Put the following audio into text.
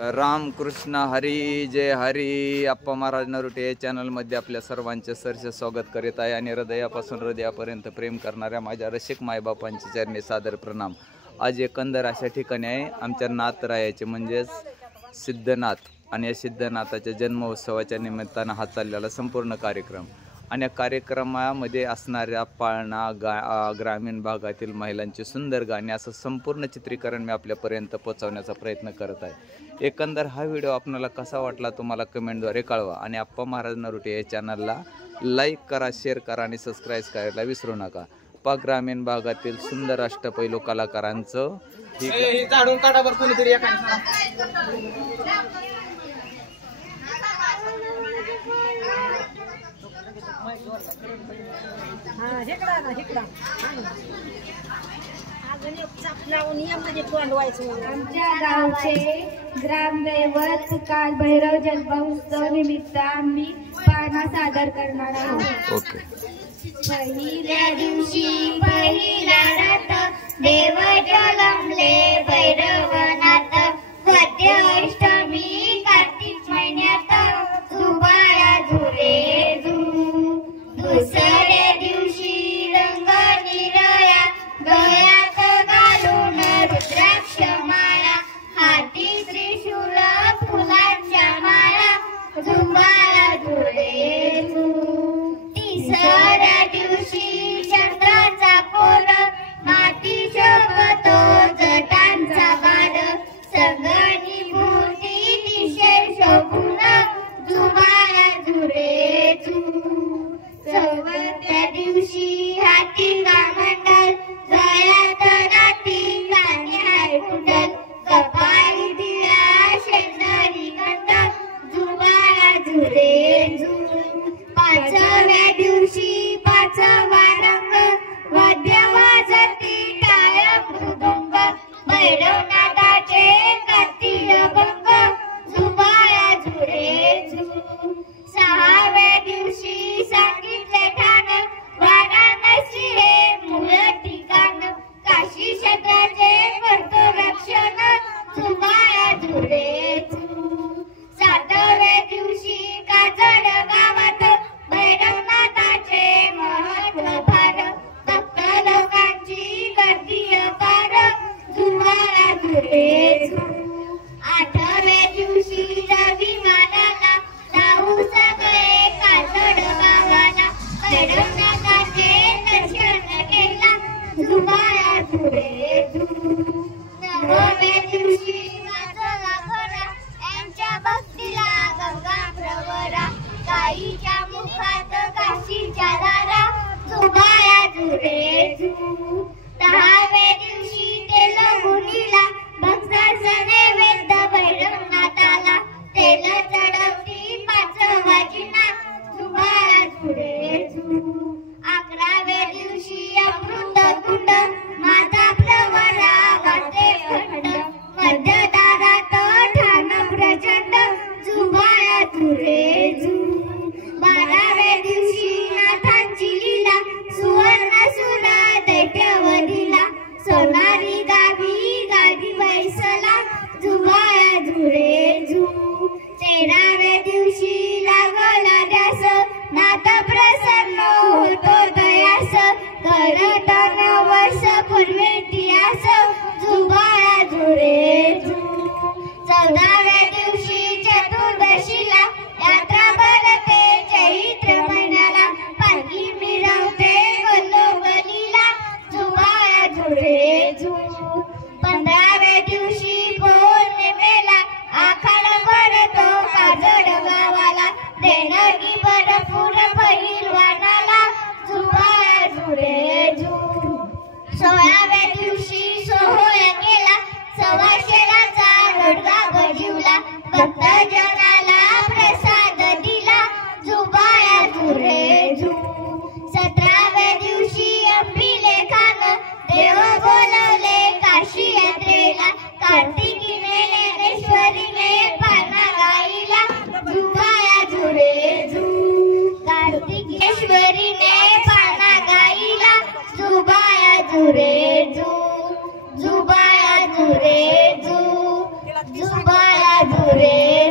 रामकृष्ण हरी जय हरी. अप्पा महाराज नरुटे या चॅनलमध्ये आपल्या सर्वांचे सरसे स्वागत करीत आहे आणि हृदयापासून हृदयापर्यंत प्रेम करणाऱ्या माझ्या रसिक मायबापांची चरणी सादर प्रणाम. आज एकंदर अशा ठिकाणी आहे आमच्या नाथरायाचे म्हणजेच सिद्धनाथ आणि या सिद्धनाथाच्या जन्मोत्सवाच्या निमित्तानं हा चाललेला संपूर्ण कार्यक्रम आणि या कार्यक्रमामध्ये असणाऱ्या पाळणा ग्रामीण भागातील महिलांची सुंदर गाणी असं संपूर्ण चित्रीकरण मी आपल्यापर्यंत पोहोचवण्याचा प्रयत्न करत आहे. एकंदर हा व्हिडिओ आपल्याला कसा वाटला तुम्हाला कमेंटद्वारे कळवा आणि अप्पा महाराज नरुटे या चॅनलला लाईक करा, शेअर करा आणि सबस्क्राईब करायला विसरू नका. ग्रामीण भागातील सुंदर अष्टपैलू कलाकारांचं आमच्या गावचे ग्रामदैवत काल भैरव जन्मोत्सव निमित्त आम्ही पाळणा सादर करणार आहोत. ओके. पहिल्या दिवशी पहिला रथ देव जन्मले भैरवनाथ. सत्य अष्टमी कार्तिक महिन्यात दुबाळा झुले झू. दुसऱ्या दिवशी रंग निरळा गळ्यात घालून रुद्राक्ष माळा. हाती त्रिशूल फुलांच्या माळा झुंबाळा झुले झू. तिसऱ्या दिवशी चंद्राचा कोर माती शोभतो जटांचा बाड. झुरे